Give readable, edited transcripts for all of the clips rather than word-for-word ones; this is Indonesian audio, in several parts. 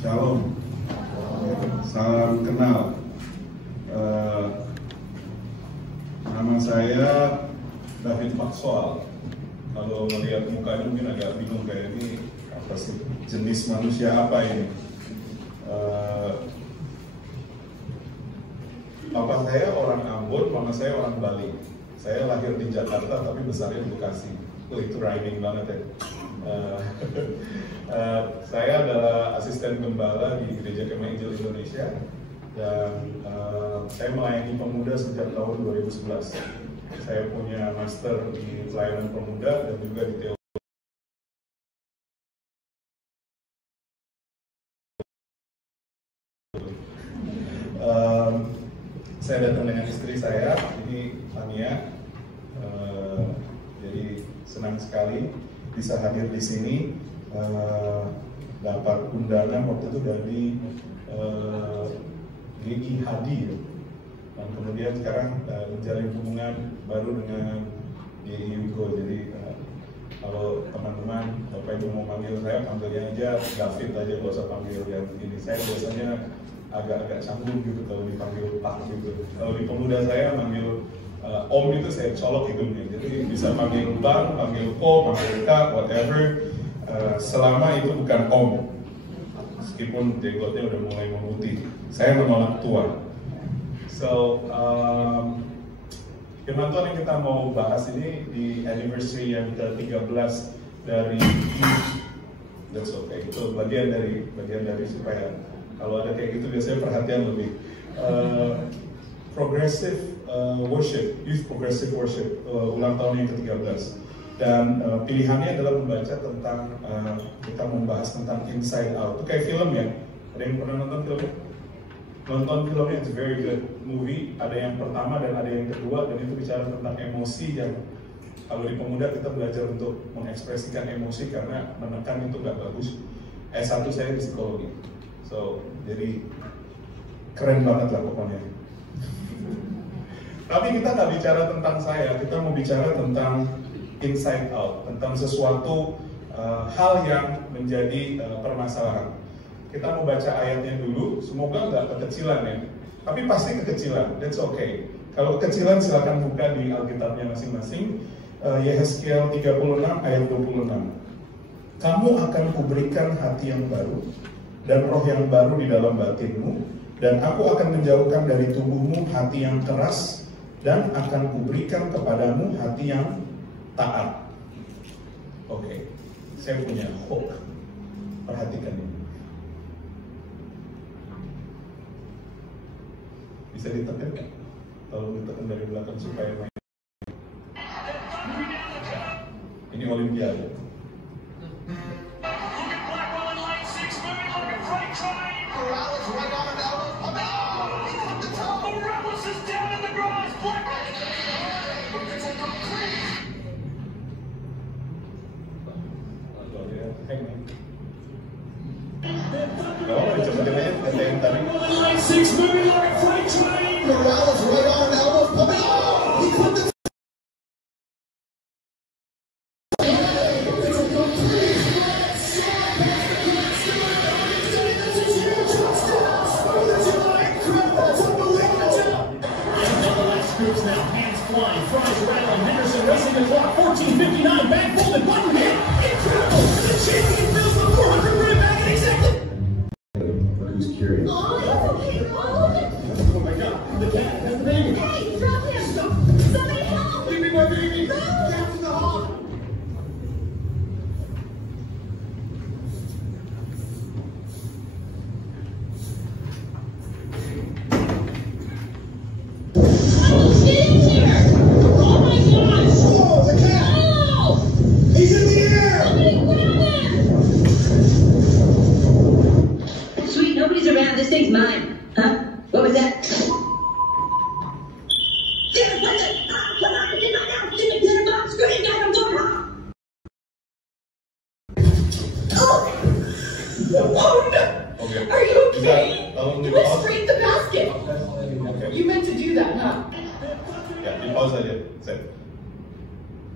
Shalom, salam kenal. Nama saya David Maxwell. Kalau melihat mukanya mungkin agak bingung, kayak ini apa sih, jenis manusia apa ini? Papa saya orang Ambon, mama saya orang Bali. Saya lahir di Jakarta tapi besarnya di Bekasi. Itu rhyming banget ya. Saya adalah asisten gembala di Gereja Kemah Injil Indonesia dan saya melayani pemuda sejak tahun 2011. Saya punya master di pelayanan pemuda dan juga di teologi. Saya datang dengan istri saya, ini Tania. Jadi senang sekali bisa hadir di sini, dapat undangan waktu itu dari Gigi Hadi ya. Dan kemudian sekarang menjalin hubungan baru dengan Gigi Yugo. Jadi kalau teman-teman Bapak Ibu mau panggil saya, panggilnya aja David aja, gak usah panggil yang ini. Saya biasanya agak-agak canggung gitu kalau dipanggil Pak gitu. Kalau di pemuda saya manggil Om itu saya colok hidungnya, jadi bisa panggil Bang, panggil Ko, panggil Kak, whatever, selama itu bukan Om, meskipun jenggotnya udah mulai memutih. Saya menolak tua. So, firman Tuhan yang kita mau bahas ini di anniversary yang ke-13 dari That's okay, itu bagian dari supaya kalau ada kayak gitu biasanya perhatian lebih. Progressive worship, youth progressive worship, ulang tahun yang ke-13. Dan pilihannya adalah membaca tentang, kita membahas tentang Inside Out. Itu kayak film ya, ada yang pernah nonton filmnya? Nonton filmnya, it's a very good movie. Ada yang pertama dan ada yang kedua, dan itu bicara tentang emosi yang kalau di pemuda kita belajar untuk mengekspresikan emosi karena menekan itu gak bagus. S1 saya di psikologi, so jadi keren banget lah pokoknya. Tapi kita nggak bicara tentang saya, kita mau bicara tentang inside out, tentang sesuatu hal yang menjadi permasalahan. Kita mau baca ayatnya dulu, semoga nggak kekecilan ya, tapi pasti kekecilan, that's okay. Kalau kekecilan silakan buka di Alkitabnya masing-masing. Yehezkiel 36 ayat 26. Kamu akan kuberikan hati yang baru dan roh yang baru di dalam batinmu, dan aku akan menjauhkan dari tubuhmu hati yang keras, dan akan kuberikan kepadamu hati yang taat. Oke, saya punya hook. Perhatikan ini. Bisa ditekan nggak? Tolong ditekan dari belakang supaya main. Ini Olimpiade.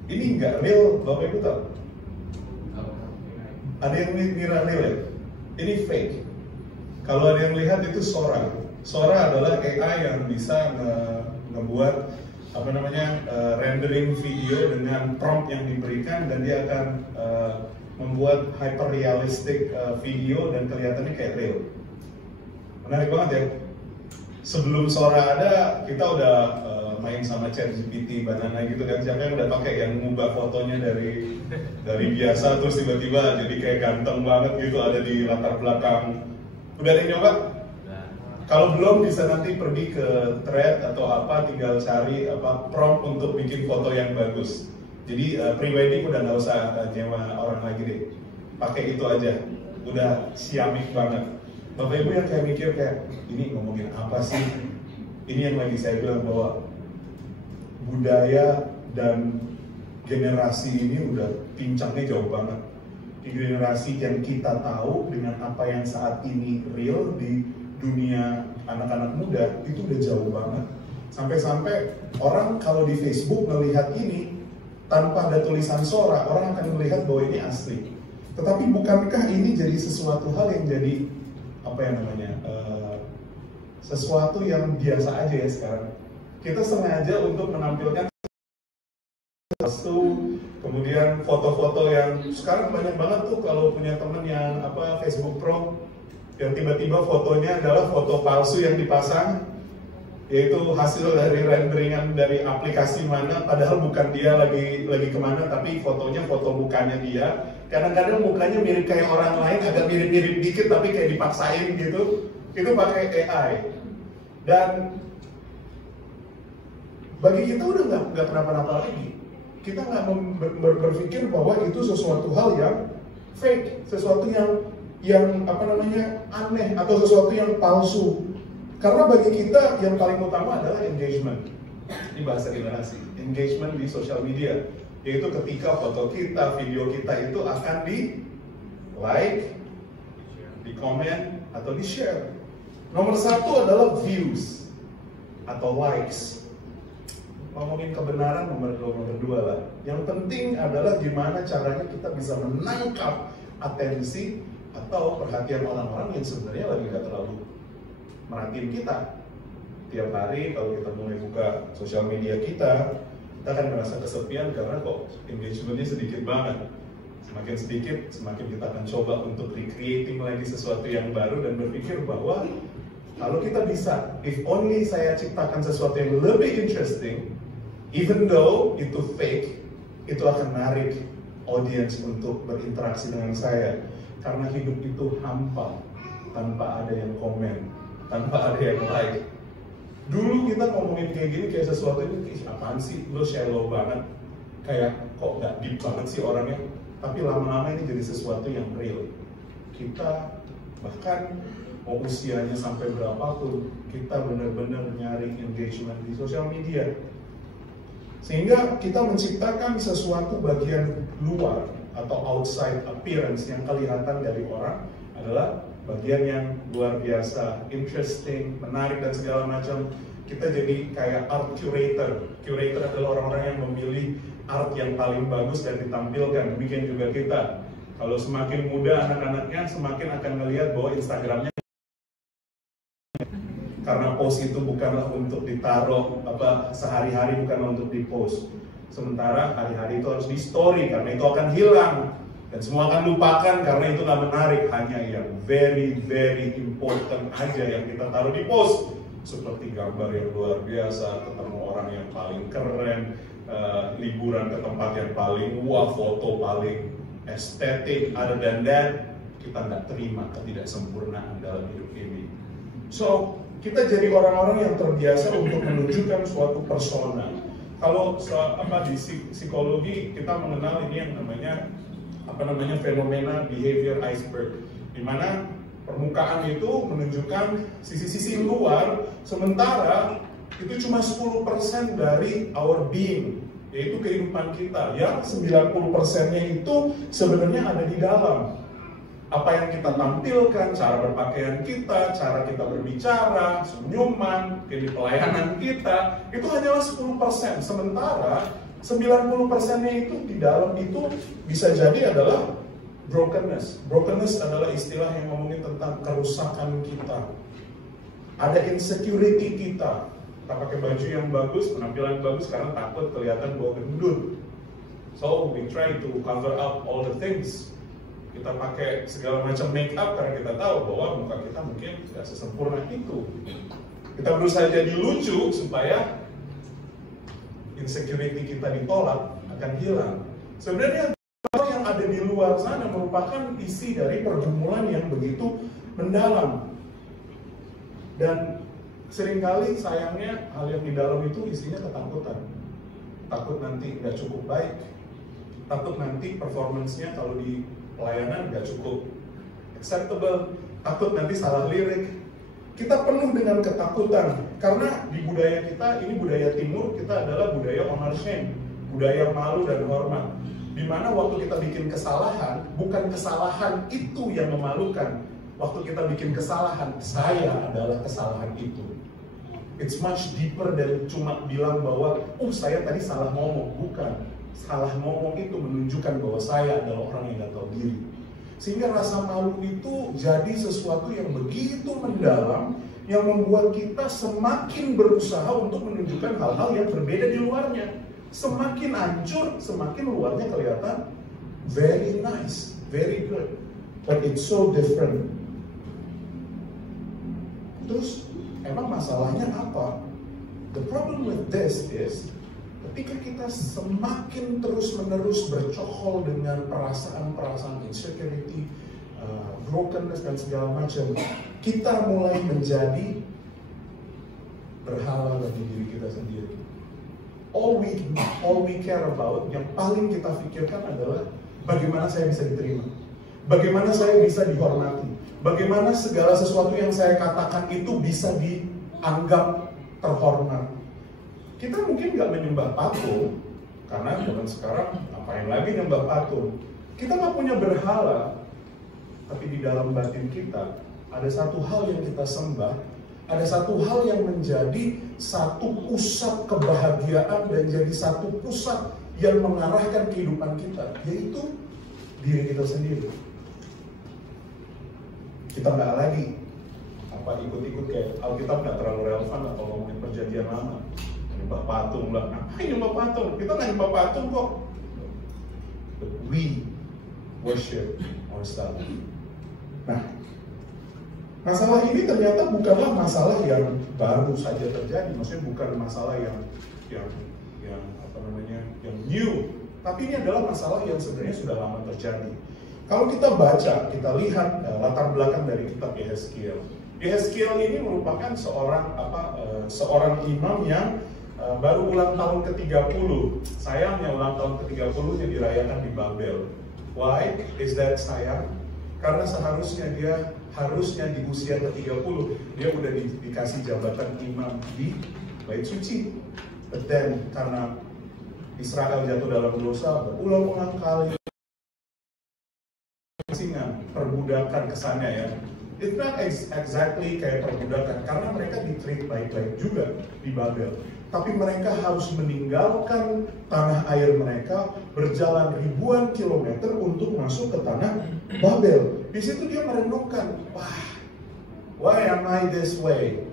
Ini nggak real, Bapak Ibu tahu? Ada yang ngira real ya? Ini fake. Kalau ada yang lihat itu Sora. Sora adalah AI yang bisa ngebuat rendering video dengan prompt yang diberikan, dan dia akan membuat hyper realistic video dan kelihatannya kayak real. Menarik banget ya. Sebelum Sora ada, kita udah main sama ChatGPT, Banana gitu kan. Siapa yang udah pakai yang ngubah fotonya dari biasa terus tiba-tiba jadi kayak ganteng banget gitu ada di latar belakang. Udah ada yang nyoba? Kalau belum, bisa nanti pergi ke thread atau apa, tinggal cari prompt untuk bikin foto yang bagus. Jadi pre-wedding udah nggak usah nyewa orang lagi deh, pakai itu aja, udah ciamik banget. Bapak Ibu yang kayak mikir kayak, ini ngomongin apa sih? Ini yang lagi saya bilang bahwa budaya dan generasi ini udah pincangnya jauh banget. Di generasi yang kita tahu dengan apa yang saat ini real di dunia anak-anak muda itu udah jauh banget. Sampai-sampai orang kalau di Facebook melihat ini tanpa ada tulisan Sora, orang akan melihat bahwa ini asli. Tetapi bukankah ini jadi sesuatu hal yang jadi sesuatu yang biasa aja ya sekarang? Kita sengaja untuk menampilkan kemudian foto-foto yang sekarang banyak banget tuh kalau punya temen yang Facebook Pro, yang tiba-tiba fotonya adalah foto palsu yang dipasang, yaitu hasil dari renderingan dari aplikasi mana, padahal bukan dia lagi kemana, tapi fotonya foto mukanya dia. Kadang-kadang mukanya mirip kayak orang lain, agak mirip-mirip dikit tapi kayak dipaksain gitu. Itu pakai AI. Dan bagi kita udah nggak kenapa-napa lagi. Kita nggak berpikir bahwa itu sesuatu hal yang fake, sesuatu yang aneh atau sesuatu yang palsu. Karena bagi kita yang paling utama adalah engagement. Ini bahasa generasi, engagement di sosial media, yaitu ketika foto kita, video kita itu akan di like, di komen, atau di share. Nomor satu adalah views atau likes. Ngomongin kebenaran nomor dua lah. Yang penting adalah gimana caranya kita bisa menangkap atensi atau perhatian orang-orang yang sebenarnya lagi nggak terlalu merhatiin kita. Tiap hari kalau kita mulai buka sosial media kita akan merasa kesepian karena kok engagementnya sedikit banget. Semakin sedikit, semakin kita akan coba untuk recreating lagi sesuatu yang baru dan berpikir bahwa kalau kita bisa, if only saya ciptakan sesuatu yang lebih interesting, even though itu fake, itu akan menarik audience untuk berinteraksi dengan saya. Karena hidup itu hampa, tanpa ada yang komen, tanpa ada yang like. Dulu kita ngomongin kayak gini, kayak sesuatu ini, apaan sih, lo shallow banget, kayak kok gak deep banget sih orangnya. Tapi lama-lama ini jadi sesuatu yang real. Kita bahkan mau usianya sampai berapapun, kita benar-benar nyari engagement di sosial media. Sehingga kita menciptakan sesuatu bagian luar atau outside appearance yang kelihatan dari orang adalah bagian yang luar biasa, interesting, menarik dan segala macam. Kita jadi kayak art curator. Curator adalah orang-orang yang memilih art yang paling bagus dan ditampilkan. Demikian juga kita. Kalau semakin muda anak-anaknya, semakin akan melihat bahwa Instagramnya, karena post itu bukanlah untuk ditaruh sehari-hari, bukan untuk di-post. Sementara hari-hari itu harus di-story karena itu akan hilang dan semua akan lupakan karena itu nggak menarik. Hanya yang very very important aja yang kita taruh di post, seperti gambar yang luar biasa, ketemu orang yang paling keren, liburan ke tempat yang paling wah, foto paling estetik. Other than that, kita nggak terima ketidaksempurnaan dalam hidup ini. So kita jadi orang-orang yang terbiasa untuk menunjukkan suatu persona. Kalau di psikologi kita mengenal ini yang namanya fenomena behavior iceberg, di mana permukaan itu menunjukkan sisi-sisi luar, sementara itu cuma 10% dari our being, yaitu kehidupan kita, yang 90%-nya itu sebenarnya ada di dalam. Apa yang kita tampilkan, cara berpakaian kita, cara kita berbicara, senyuman, pelayanan kita, itu hanyalah 10%. Sementara 90%-nya itu di dalam itu bisa jadi adalah Brokenness adalah istilah yang ngomongin tentang kerusakan kita. Ada insecurity kita. Kita pakai baju yang bagus, penampilan bagus, karena takut kelihatan bahwa gendut. So we try to cover up all the things. Kita pakai segala macam make up karena kita tahu bahwa muka kita mungkin tidak sesempurna itu. Kita berusaha jadi lucu supaya insecurity kita ditolak, akan hilang. Sebenarnya apa yang ada di luar sana merupakan isi dari pergumulan yang begitu mendalam. Dan seringkali sayangnya hal yang di dalam itu isinya ketakutan. Takut nanti nggak cukup baik, takut nanti performance-nya kalau di pelayanan nggak cukup acceptable, takut nanti salah lirik. Kita penuh dengan ketakutan karena di budaya kita, ini budaya timur, kita adalah budaya honor shame, budaya malu dan hormat. Dimana waktu kita bikin kesalahan, bukan kesalahan itu yang memalukan. Waktu kita bikin kesalahan, saya adalah kesalahan itu. It's much deeper dari cuma bilang bahwa, saya tadi salah ngomong. Bukan. Salah ngomong itu menunjukkan bahwa saya adalah orang yang gak tahu diri. Sehingga rasa malu itu jadi sesuatu yang begitu mendalam, yang membuat kita semakin berusaha untuk menunjukkan hal-hal yang berbeda di luarnya. Semakin hancur, semakin luarnya kelihatan very nice, very good. But it's so different. Terus, emang masalahnya apa? The problem with this is, ketika kita semakin terus-menerus bercokol dengan perasaan-perasaan insecurity, brokenness dan segala macam, kita mulai menjadi berhala bagi diri kita sendiri. All we care about, yang paling kita pikirkan adalah bagaimana saya bisa diterima, bagaimana saya bisa dihormati, bagaimana segala sesuatu yang saya katakan itu bisa dianggap terhormat. Kita mungkin nggak menyembah patung, karena zaman sekarang ngapain lagi nyembah patung. Kita nggak punya berhala, tapi di dalam batin kita ada satu hal yang kita sembah, ada satu hal yang menjadi satu pusat kebahagiaan dan jadi satu pusat yang mengarahkan kehidupan kita, yaitu diri kita sendiri. Kita nggak lagi ikut-ikut kayak Alkitab, nggak terlalu relevan atau ngomongin perjanjian lama. Nyembah patung lah, ngapain nyembah patung? Kita nggak nyembah patung kok. But we worship ourselves. Nah, masalah ini ternyata bukanlah masalah yang baru saja terjadi. Maksudnya bukan masalah yang new. Tapi ini adalah masalah yang sebenarnya sudah lama terjadi. Kalau kita baca, kita lihat latar belakang dari kitab Yehezkiel. Yehezkiel ini merupakan seorang imam yang baru ulang tahun ke-30. Sayangnya ulang tahun ke-30-nya dirayakan di Babel. Why is that sayang? Karena seharusnya dia di usia ke-30 dia udah dikasih jabatan imam di Bait Suci. But then karena Israel jatuh dalam dosa berulang-ulang kali, perbudakan kesannya ya. It's not exactly kayak perbudakan, karena mereka di-treat baik-baik juga di Babel. Tapi mereka harus meninggalkan tanah air mereka, berjalan ribuan kilometer untuk masuk ke tanah Babel. Di situ dia merenungkan, why am I this way?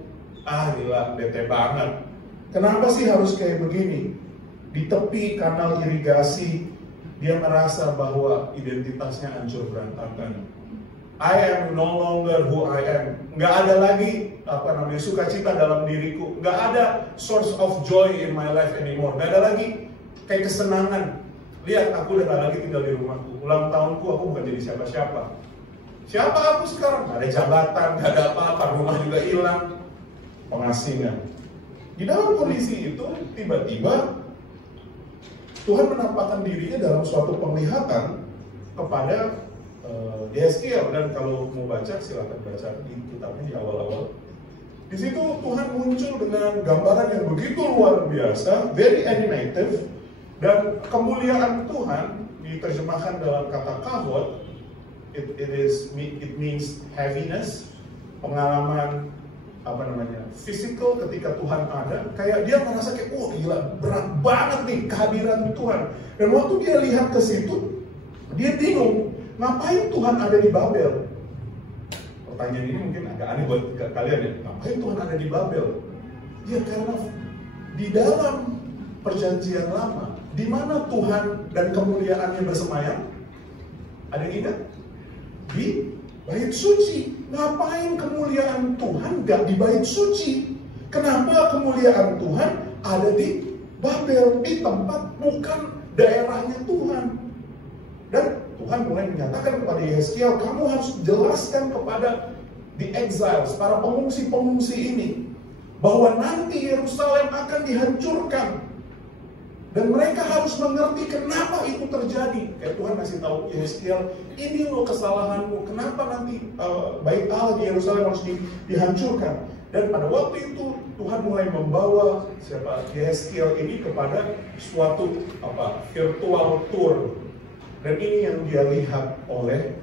Gila, bete banget. Kenapa sih harus kayak begini? Di tepi kanal irigasi, dia merasa bahwa identitasnya hancur berantakan. I am no longer who I am. Nggak ada lagi sukacita dalam diriku. Nggak ada source of joy in my life anymore. Nggak ada lagi kayak kesenangan. Lihat, aku udah nggak lagi tinggal di rumahku. Ulang tahunku aku bukan jadi siapa-siapa. Siapa aku sekarang? Nggak ada jabatan, nggak ada apa-apa. Rumah juga hilang. Pengasingan. Di dalam kondisi itu tiba-tiba Tuhan menampakkan dirinya dalam suatu penglihatan kepada Yehezkiel, dan kalau mau baca silakan baca di kitabnya di awal-awal. Di situ Tuhan muncul dengan gambaran yang begitu luar biasa, very animative, dan kemuliaan Tuhan diterjemahkan dalam kata kavod. It means heaviness, pengalaman physical ketika Tuhan ada, kayak dia merasa kayak gila, berat banget nih kehadiran Tuhan. Dan waktu dia lihat ke situ, dia bingung. Ngapain Tuhan ada di Babel? Pertanyaan ini mungkin agak aneh buat kalian ya. Ngapain Tuhan ada di Babel? Ya karena di dalam perjanjian lama, di mana Tuhan dan kemuliaannya bersemayam, ada yang ingat? Di bait suci. Ngapain kemuliaan Tuhan gak di bait suci? Kenapa kemuliaan Tuhan ada di Babel, di tempat bukan daerahnya Tuhan? Dan Tuhan mulai menyatakan kepada Yeskiel, kamu harus jelaskan kepada the exiles, para pengungsi-pengungsi ini, bahwa nanti Yerusalem akan dihancurkan. Dan mereka harus mengerti kenapa itu terjadi. Kayak Tuhan kasih tahu Yeskiel, ini loh kesalahanmu, kenapa nanti bait Allah di Yerusalem harus dihancurkan. Dan pada waktu itu Tuhan mulai membawa Yeskiel ini kepada suatu virtual tour. Dan ini yang dia lihat oleh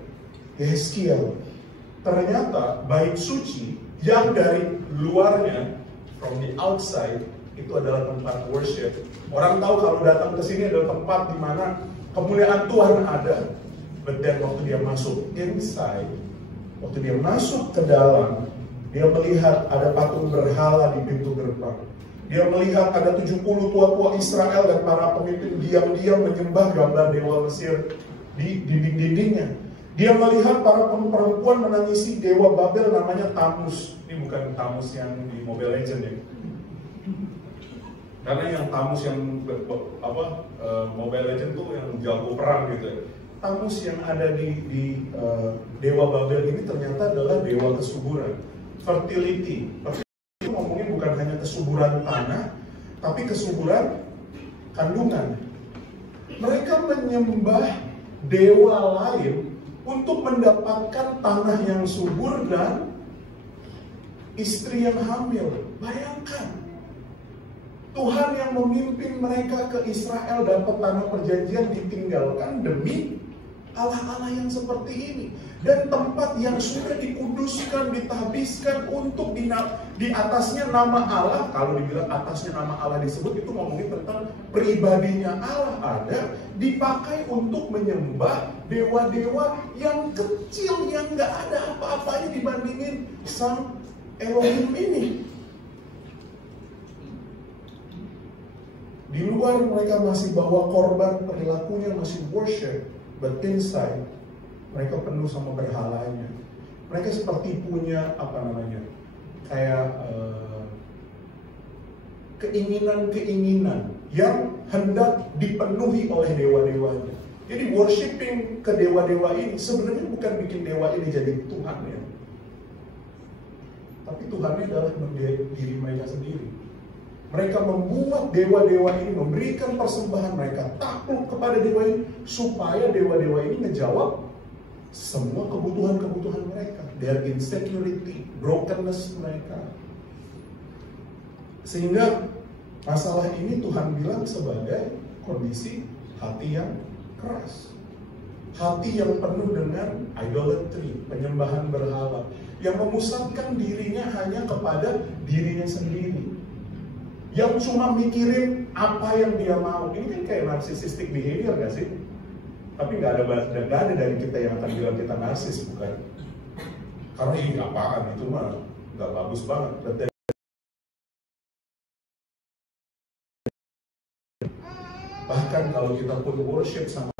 Yeskiel. Ternyata bait suci yang dari luarnya, from the outside, itu adalah tempat worship. Orang tahu kalau datang ke sini adalah tempat di mana kemuliaan Tuhan ada. But then waktu dia masuk inside, waktu dia masuk ke dalam, dia melihat ada patung berhala di pintu gerbang. Dia melihat ada 70 tua-tua Israel dan para pemimpin diam-diam menyembah gambar dewa Mesir di dinding-dindingnya. Dia melihat para perempuan menangisi dewa Babel namanya Tamus. Ini bukan Tamus yang di Mobile Legends ya. Karena yang Tamus yang Mobile Legends tuh yang jago perang gitu ya. Tamus yang ada di dewa Babel ini ternyata adalah dewa kesuburan, fertility. Itu ngomongnya bukan hanya kesuburan tanah, tapi kesuburan kandungan. Mereka menyembah dewa lain untuk mendapatkan tanah yang subur dan istri yang hamil. Bayangkan, Tuhan yang memimpin mereka ke Israel dapat tanah perjanjian ditinggalkan demi Allah-Allah yang seperti ini. Dan tempat yang sudah dikuduskan, ditahbiskan untuk di atasnya nama Allah. Kalau dibilang atasnya nama Allah disebut, itu ngomongin tentang pribadinya Allah ada, dipakai untuk menyembah dewa-dewa yang kecil, yang gak ada apa-apanya dibandingin sang Elohim ini. Di luar mereka masih bawa korban, perilakunya masih worship, but inside mereka penuh sama berhalanya. Mereka seperti punya kayak keinginan-keinginan yang hendak dipenuhi oleh dewa-dewanya. Jadi worshiping ke dewa-dewa ini sebenarnya bukan bikin dewa ini jadi Tuhan ya, tapi Tuhannya adalah diri mereka sendiri. Mereka membuat dewa-dewa ini memberikan persembahan, mereka takluk kepada dewa ini supaya dewa-dewa ini ngejawab semua kebutuhan-kebutuhan mereka, their insecurity, brokenness mereka. Sehingga masalah ini Tuhan bilang sebagai kondisi hati yang keras, hati yang penuh dengan idolatry, penyembahan berhala, yang memusatkan dirinya hanya kepada dirinya sendiri, yang cuma mikirin apa yang dia mau. Ini kan kayak narcissistic behavior gak sih? Tapi gak ada dari kita yang akan bilang kita narsis, bukan? Karena ini apaan, itu mah gak bagus banget. Bahkan kalau kita pun worship sama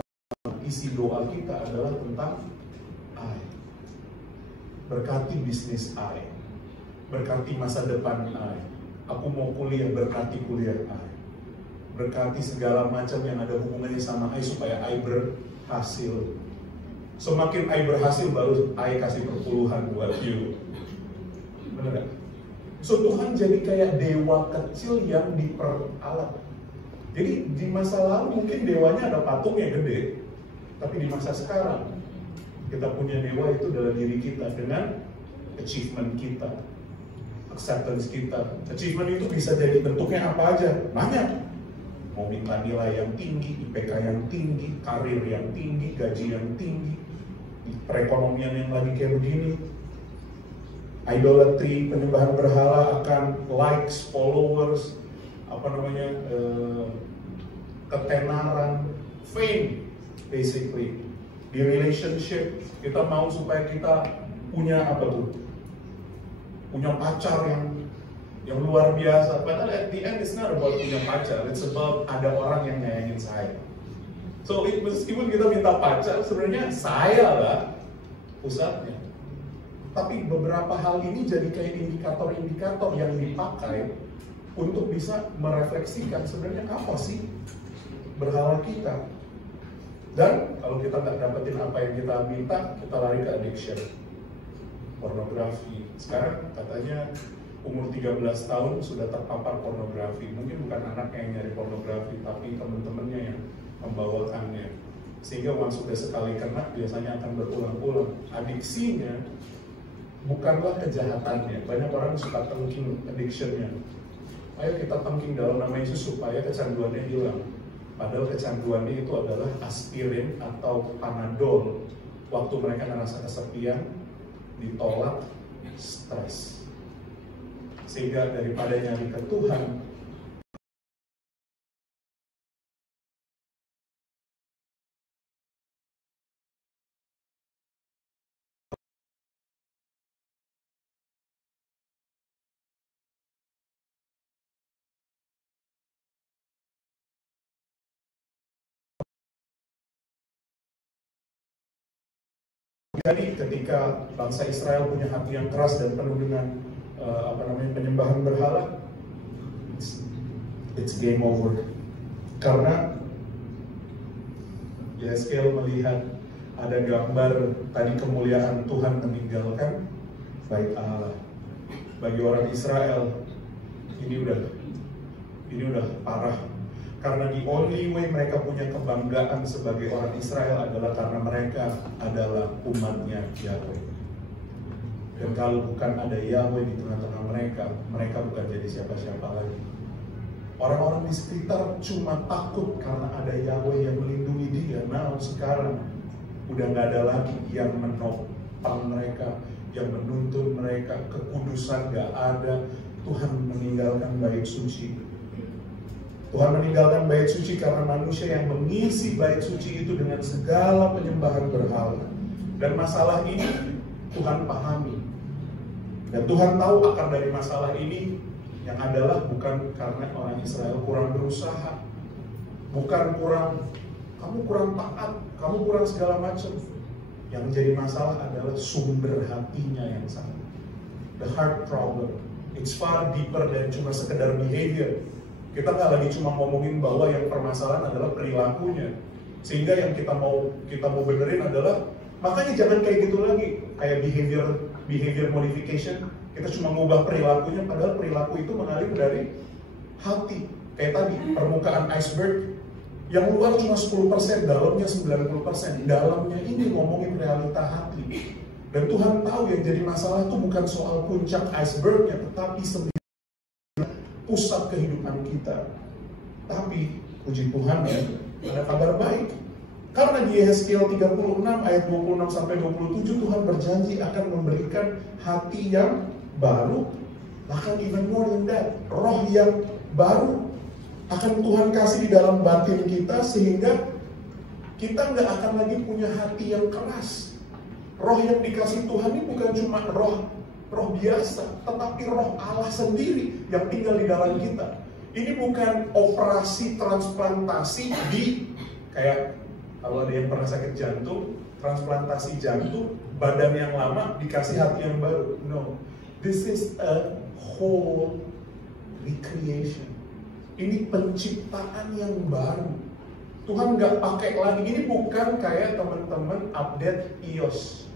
isi doa kita adalah tentang I. Berkati bisnis I, berkati masa depan I. Aku mau kuliah, berkati kuliah I. Berkati segala macam yang ada hubungannya sama I supaya I berhasil. Semakin I berhasil baru I kasih perpuluhan buat you. Bener gak? So Tuhan jadi kayak dewa kecil yang diperalat. Jadi di masa lalu mungkin dewanya ada patungnya gede, tapi di masa sekarang kita punya dewa itu dalam diri kita dengan achievement kita, acceptance kita. Achievement itu bisa jadi bentuknya apa aja, banyak. Mau minta nilai yang tinggi, IPK yang tinggi, karir yang tinggi, gaji yang tinggi, perekonomian yang lagi kayak begini. Idolatry, penyembahan berhala akan likes, followers, ketenaran, fame, basically. Di Di relationship, kita mau supaya kita punya apa tuh? Punya pacar yang luar biasa. Padahal at the end it's not about punya pacar, it's about ada orang yang nyayangin saya. So meskipun kita minta pacar, sebenarnya saya lah pusatnya. Tapi beberapa hal ini jadi kayak indikator-indikator yang dipakai untuk bisa merefleksikan sebenarnya apa sih berhala kita. Dan kalau kita nggak dapetin apa yang kita minta, kita lari ke addiction, pornografi. Sekarang katanya umur 13 tahun sudah terpapar pornografi. Mungkin bukan anak yang nyari pornografi, tapi teman-temannya yang membawakannya. Sehingga once sudah sekali kena, biasanya akan berulang-ulang. Adiksinya bukanlah kejahatannya. Banyak orang suka tengking addiction-nya. Ayo kita tengking dalam nama Yesus supaya kecanduannya hilang. Padahal kecanduannya itu adalah aspirin atau panadol. Waktu mereka merasa kesepian, ditolak, stres. Sehingga daripada nyari ke Tuhan, jadi ketika bangsa Israel punya hati yang keras dan penuh dengan penyembahan berhala, it's game over. Karena Yeskel melihat ada gambar tadi kemuliaan Tuhan meninggalkan bait Allah. Bagi orang Israel ini udah parah. Karena the only way mereka punya kebanggaan sebagai orang Israel adalah karena mereka adalah umatnya Yahweh. Dan kalau bukan ada Yahweh di tengah-tengah mereka, mereka bukan jadi siapa-siapa lagi. Orang-orang di sekitar cuma takut karena ada Yahweh yang melindungi dia. Nah sekarang udah nggak ada lagi yang menopang mereka, yang menuntun mereka, kekudusan nggak ada. Tuhan meninggalkan bait suci. Tuhan meninggalkan bait suci karena manusia yang mengisi bait suci itu dengan segala penyembahan berhala. Dan masalah ini Tuhan pahami. Dan Tuhan tahu akar dari masalah ini yang adalah bukan karena orang Israel kurang berusaha, bukan kamu kurang taat, kamu kurang segala macam. Yang menjadi masalah adalah sumber hatinya yang salah. The heart problem. It's far deeper than cuma sekedar behavior. Kita nggak lagi cuma ngomongin bahwa yang permasalahan adalah perilakunya. Sehingga yang kita mau benerin adalah, makanya jangan kayak gitu lagi, kayak behavior modification. Kita cuma ngubah perilakunya, padahal perilaku itu mengalir dari hati. Kayak tadi, permukaan iceberg, yang luar cuma 10%, dalamnya 90%. Dalamnya ini ngomongin realita hati. Dan Tuhan tahu yang jadi masalah itu bukan soal puncak icebergnya, tetapi pusat kehidupan kita. Tapi puji Tuhan ya, ada kabar baik. Karena di Yeskel 36 ayat 26 sampai 27 Tuhan berjanji akan memberikan hati yang baru, bahkan even more than that, roh yang baru akan Tuhan kasih di dalam batin kita sehingga kita nggak akan lagi punya hati yang keras. Roh yang dikasih Tuhan ini bukan cuma roh biasa, tetapi roh Allah sendiri yang tinggal di dalam kita. Ini bukan operasi transplantasi di kayak kalau ada yang pernah sakit jantung, transplantasi jantung, badan yang lama dikasih hati yang baru. No, this is a whole recreation. Ini penciptaan yang baru. Tuhan nggak pakai lagi. Ini bukan kayak teman-teman update iOS.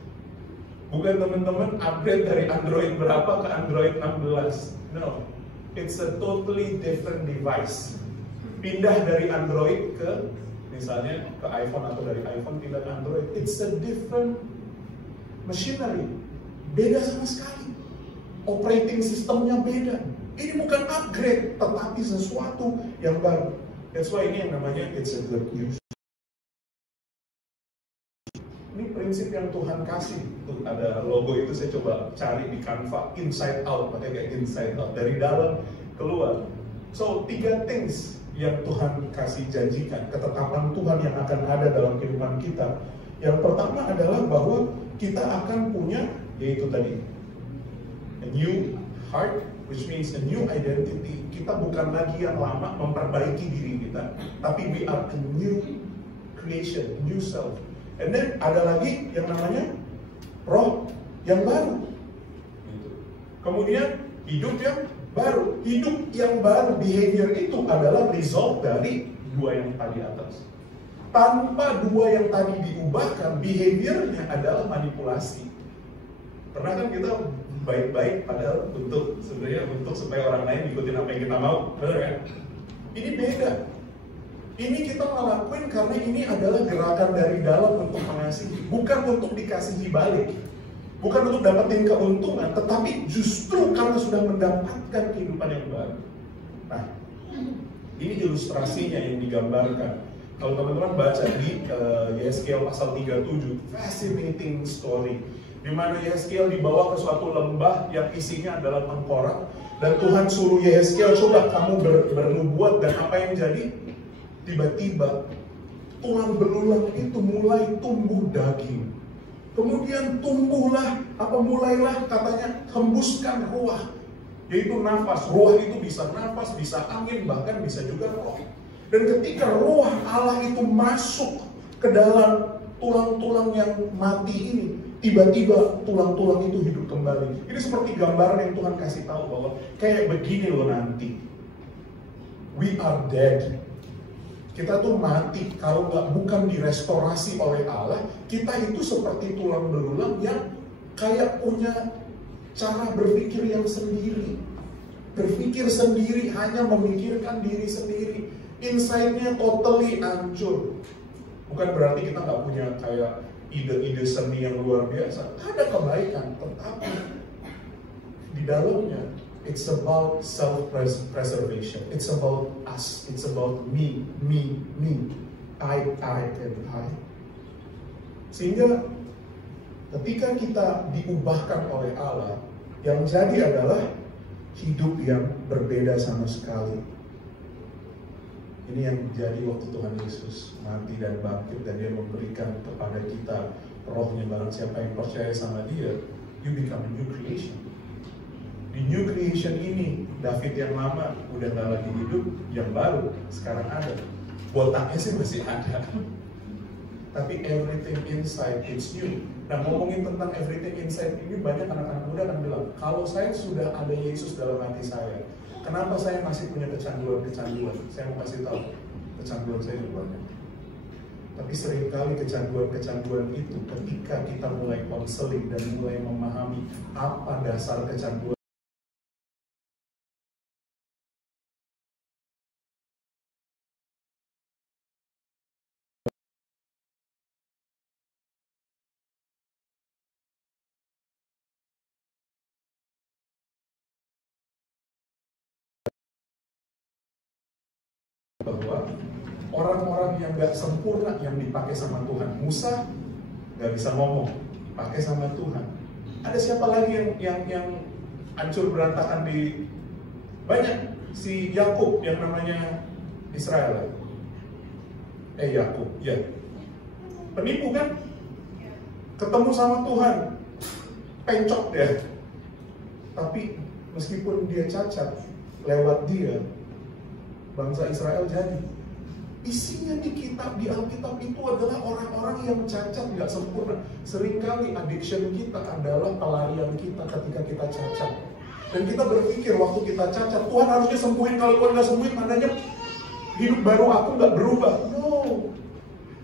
Bukan teman-teman upgrade dari Android berapa ke Android 16. No, it's a totally different device. Pindah dari Android ke, misalnya ke iPhone atau dari iPhone pindah ke Android. It's a different machinery. Beda sama sekali. Operating systemnya beda. Ini bukan upgrade, tetapi sesuatu yang baru. That's why ini yang namanya it's a good news. Ini prinsip yang Tuhan kasih. Tuh, ada logo itu saya coba cari di Canva, inside out, makanya kayak inside out, dari dalam keluar. So, 3 things yang Tuhan kasih janjikan, ketetapan Tuhan yang akan ada dalam kehidupan kita. Yang pertama adalah bahwa kita akan punya, yaitu tadi, a new heart, which means a new identity. Kita bukan lagi yang lama memperbaiki diri kita, tapi we are a new creation, new self. And then ada lagi yang namanya roh yang baru. Kemudian hidup yang baru. Hidup yang baru, behavior itu adalah result dari dua yang tadi atas. Tanpa dua yang tadi diubahkan, behaviornya adalah manipulasi. Pernah kan kita baik-baik padahal untuk sebenarnya untuk supaya orang lain ikutin apa yang kita mau, benar kan? Ini beda. Ini kita ngelakuin karena ini adalah gerakan dari dalam untuk mengasihi, bukan untuk dikasihi balik. Bukan untuk dapetin keuntungan, tetapi justru karena sudah mendapatkan kehidupan yang baru. Nah, ini ilustrasinya yang digambarkan. Kalau teman-teman baca di Yeskel pasal 37, fascinating story. Di mana Yeskel dibawa ke suatu lembah yang isinya adalah tengkorak. Dan Tuhan suruh Yeskel, coba kamu bernubuat, dan apa yang jadi? Tiba-tiba, tulang belulang itu mulai tumbuh daging. Kemudian mulailah katanya hembuskan ruah, yaitu nafas. Ruah itu bisa nafas, bisa angin, bahkan bisa juga roh. Dan ketika ruah Allah itu masuk ke dalam tulang-tulang yang mati ini, tiba-tiba tulang-tulang itu hidup kembali. Ini seperti gambaran yang Tuhan kasih tahu bahwa kayak begini loh nanti. We are dead. Kita tuh mati kalau bukan direstorasi oleh Allah. Kita itu seperti tulang belulang yang kayak punya cara berpikir yang sendiri. Berpikir sendiri, hanya memikirkan diri sendiri. Insight-nya totally hancur. Bukan berarti kita nggak punya kayak ide-ide seni yang luar biasa. Ada kebaikan, tetapi di dalamnya it's about self-preservation. It's about us. It's about me. I, and I. Sehingga ketika kita diubahkan oleh Allah, yang jadi adalah hidup yang berbeda sama sekali. Ini yang jadi waktu Tuhan Yesus mati dan bangkit, dan Dia memberikan kepada kita rohnya. Barang siapa yang percaya sama Dia, you become a new creation. Di new creation ini, David yang lama udah gak lagi hidup, yang baru sekarang ada. Botaknya sih masih ada, tapi everything inside it's new. Nah, ngomongin tentang everything inside ini, banyak anak-anak muda kan bilang, kalau saya sudah ada Yesus dalam hati saya, kenapa saya masih punya kecanduan? Saya mau kasih tahu, kecanduan saya banyak. Tapi seringkali kecanduan itu ketika kita mulai konseling dan mulai memahami apa dasar kecanduan. Bahwa orang-orang yang gak sempurna yang dipakai sama Tuhan, Musa gak bisa ngomong, dipakai sama Tuhan. Ada siapa lagi yang hancur berantakan di banyak? Si Yakub yang namanya Israel. Yakub, ya. Penipu kan? Ketemu sama Tuhan, pencok dia. Tapi meskipun dia cacat, lewat dia bangsa Israel jadi. Isinya di kitab, di Alkitab itu adalah orang-orang yang cacat, nggak sempurna. Seringkali addiction kita adalah pelarian kita ketika kita cacat. Dan kita berpikir waktu kita cacat, Tuhan harusnya sembuhin, kalau Tuhan nggak sembuhin, tandanya hidup baru aku nggak berubah. No,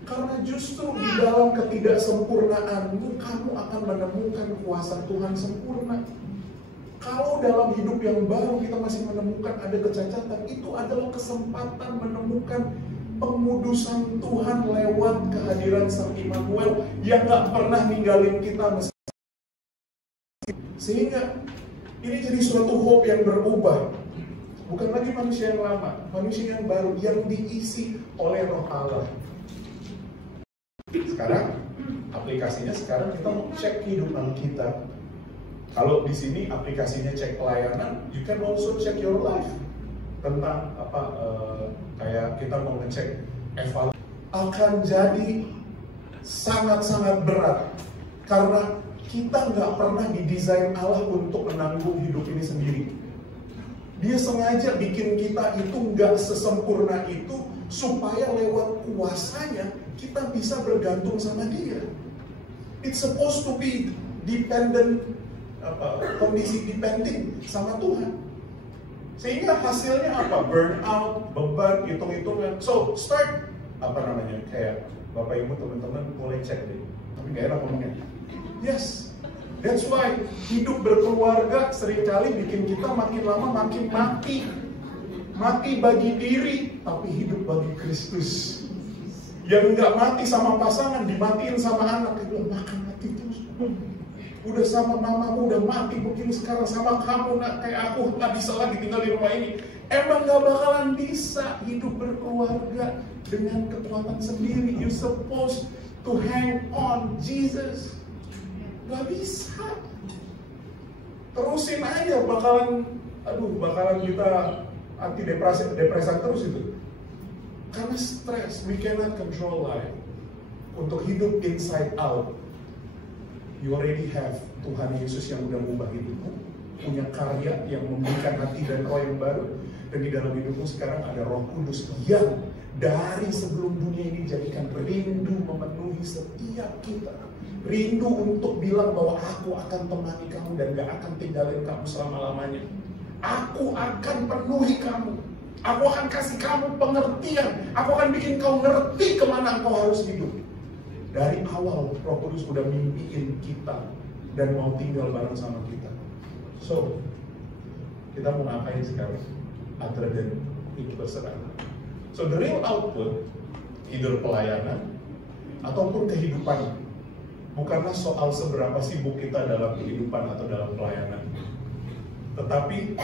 karena justru di dalam ketidaksempurnaanmu, kamu akan menemukan kuasa Tuhan sempurna. Kalau dalam hidup yang baru kita masih menemukan ada kecacatan, itu adalah kesempatan menemukan pengudusan Tuhan lewat kehadiran Sang Immanuel yang gak pernah ninggalin kita. Sehingga ini jadi suatu hope yang berubah. Bukan lagi manusia yang lama, manusia yang baru, yang diisi oleh Roh Allah. Sekarang, aplikasinya sekarang kita mau cek kehidupan kita. Kalau di sini aplikasinya cek pelayanan, you can also check your life. Tentang kayak kita mau ngecek evaluasi. Akan jadi sangat-sangat berat. Karena kita nggak pernah didesain Allah untuk menanggung hidup ini sendiri. Dia sengaja bikin kita itu nggak sesempurna itu, supaya lewat kuasanya kita bisa bergantung sama Dia. It's supposed to be dependent, kondisi depending sama Tuhan. Sehingga hasilnya apa? Burnout, beban, hitung-hitungan. So, start, kayak Bapak Ibu teman-teman mulai cek deh. Tapi gak enak ngomongnya. Yes, that's why hidup berkeluarga seringkali bikin kita makin lama makin mati. Mati bagi diri, tapi hidup bagi Kristus. Yang nggak mati sama pasangan, dimatiin sama anak. Dia bilang, makan mati terus. Udah sama mamamu, udah mati begini, sekarang sama kamu, nak, kayak aku nggak bisa lagi tinggal di rumah ini. Emang nggak bakalan bisa hidup berkeluarga dengan kekuatan sendiri. You supposed to hang on Jesus. Nggak bisa. Terusin aja, bakalan kita depresan terus itu. Karena stres, we cannot control life. Untuk hidup inside out, you already have Tuhan Yesus yang udah mengubah hidupmu, punya karya yang memberikan hati dan roh yang baru, dan di dalam hidupmu sekarang ada Roh Kudus yang dari sebelum dunia ini jadikan rindu memenuhi setiap kita. Rindu untuk bilang bahwa aku akan temani kamu dan gak akan tinggalin kamu selama-lamanya. Aku akan penuhi kamu. Aku akan kasih kamu pengertian. Aku akan bikin kau ngerti kemana kau harus hidup. Dari awal Roh Kudus udah mimpiin kita dan mau tinggal bareng sama kita. So, kita mau ngapain sekarang? Other than itu berserah. So, the real output, either pelayanan ataupun kehidupan, bukanlah soal seberapa sibuk kita dalam kehidupan atau dalam pelayanan, tetapi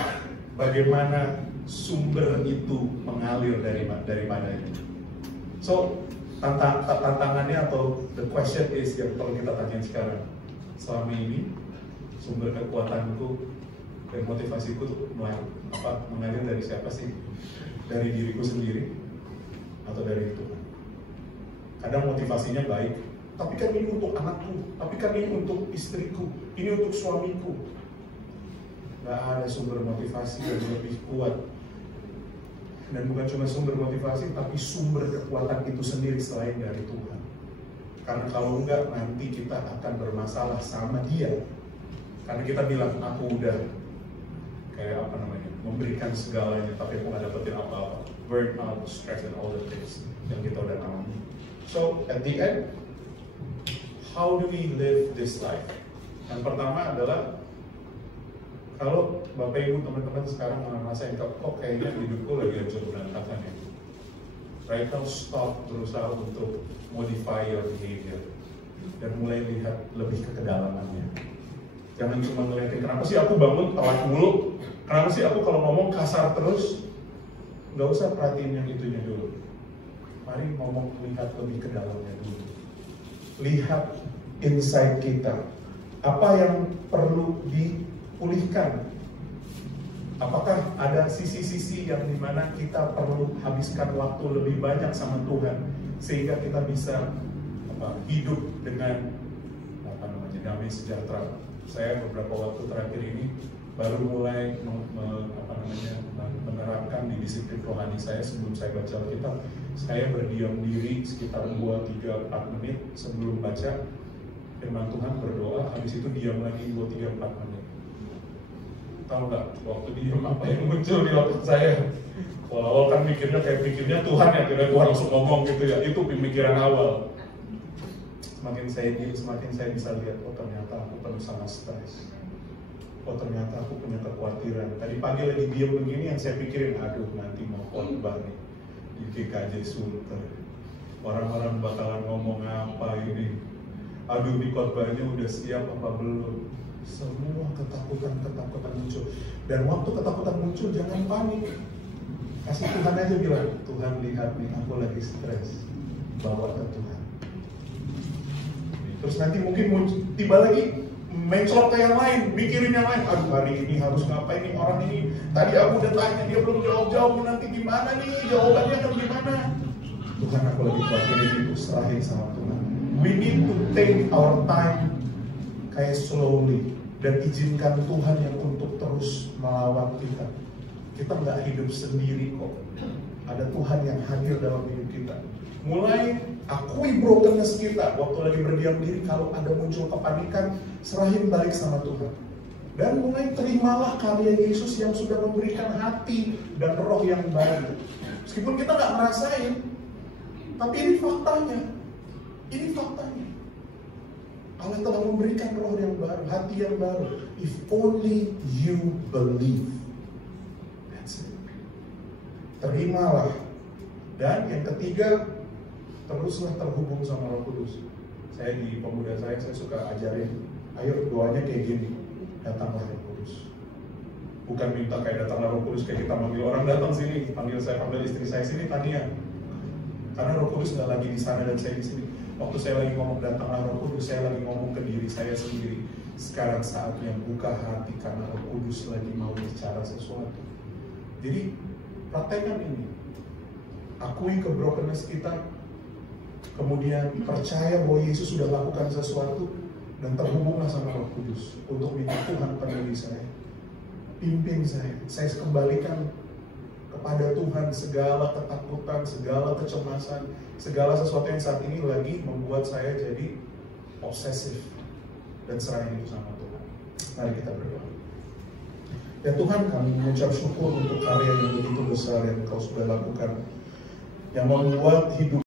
bagaimana sumber itu mengalir dari mana itu. So, tantangannya atau the question is yang perlu kita tanya sekarang. Selama ini sumber kekuatanku dan motivasiku mengalir dari siapa sih? Dari diriku sendiri atau dari Tuhan? Kadang motivasinya baik, tapi kan ini untuk anakku, tapi kan ini untuk istriku, ini untuk suamiku. Gak ada sumber motivasi yang lebih kuat. Dan bukan cuma sumber motivasi, tapi sumber kekuatan itu sendiri selain dari Tuhan. Karena kalau enggak, nanti kita akan bermasalah sama Dia. Karena kita bilang, aku udah memberikan segalanya, tapi aku nggak dapetin apa-apa. Burn out, stress, and all the things yang kita udah alami. So, at the end, how do we live this life? Yang pertama adalah, kalau Bapak Ibu teman-teman sekarang ngerasain kok kayaknya hidupku lagi hancur berantakan ya. Right now, stop berusaha untuk modify your behavior dan mulai lihat lebih ke kedalamannya. Jangan cuma ngeliatin kenapa sih aku bangun telat mulu, kenapa sih aku kalau ngomong kasar terus. Nggak usah perhatiin yang itunya dulu. Mari ngomong, lihat lebih ke dalamnya dulu. Lihat inside kita. Apa yang perlu dipulihkan? Apakah ada sisi-sisi yang dimana kita perlu habiskan waktu lebih banyak sama Tuhan sehingga kita bisa hidup dengan damai sejahtera? Saya beberapa waktu terakhir ini baru mulai menerapkan di disiplin rohani saya. Sebelum saya baca Alkitab, saya berdiam diri sekitar 2-3-4 menit sebelum baca firman Tuhan, berdoa, habis itu diam lagi 2-3-4 menit. Tahu nggak, waktu diam apa yang muncul di otak saya? Awal-awal kan pikirnya Tuhan ya, kira Tuhan langsung ngomong gitu ya. Itu pemikiran awal. Semakin saya diam, semakin saya bisa lihat, oh ternyata aku penuh sama stres. Oh ternyata aku punya kekhawatiran. Tadi pagi lagi diam begini, yang saya pikirin, aduh nanti mau khotbah nih di GKJ Sultan. Orang-orang bakalan ngomong apa ini? Aduh di khotbahnya udah siap apa belum? Semua ketakutan muncul. Dan waktu ketakutan muncul, jangan panik. Kasih Tuhan aja bilang, Tuhan lihat nih, aku lagi stres. Bawa ke Tuhan. Terus nanti mungkin tiba lagi menclok ke yang lain, mikirin yang lain. Aduh hari ini harus ngapain nih orang ini? Tadi aku udah tanya, dia belum jawab. Nanti gimana nih? Jawabannya akan gimana? Tuhan, aku lagi khawatirin itu, serahin sama Tuhan. We need to take our time kayak slowly, dan izinkan Tuhan yang untuk terus melawat kita. Kita nggak hidup sendiri kok. Ada Tuhan yang hadir dalam hidup kita. Mulai akui brokenness kita. Waktu lagi berdiam diri, kalau ada muncul kepanikan, serahin balik sama Tuhan. Dan mulai terimalah karya Yesus yang sudah memberikan hati dan roh yang baru. Meskipun kita nggak ngerasain, tapi ini faktanya. Ini faktanya. Allah telah memberikan roh yang baru, hati yang baru. If only you believe. That's it. Terimalah. Dan yang ketiga, teruslah terhubung sama Roh Kudus. Saya di pemuda saya suka ajarin, ayo doanya kayak gini, datanglah Roh Kudus. Bukan minta kayak datanglah Roh Kudus kayak kita manggil orang datang sini, panggil istri saya sini, Tania. Karena Roh Kudus nggak lagi di sana dan saya di sini. Waktu saya lagi ngomong datanglah Roh Kudus, saya lagi ngomong ke diri saya sendiri. Sekarang saatnya buka hati karena Roh Kudus lagi mau bicara sesuatu. Jadi praktekkan ini. Akui kebrokenness kita, kemudian percaya bahwa Yesus sudah lakukan sesuatu, dan terhubunglah sama Roh Kudus untuk minta Tuhan penuhi saya, pimpin saya kembalikan kepada Tuhan segala ketakutan, segala kecemasan, segala sesuatu yang saat ini lagi membuat saya jadi obsesif, dan serahin itu sama Tuhan. Mari kita berdoa. Ya Tuhan, kami mengucap syukur untuk karya yang begitu besar yang Kau sudah lakukan, yang membuat hidup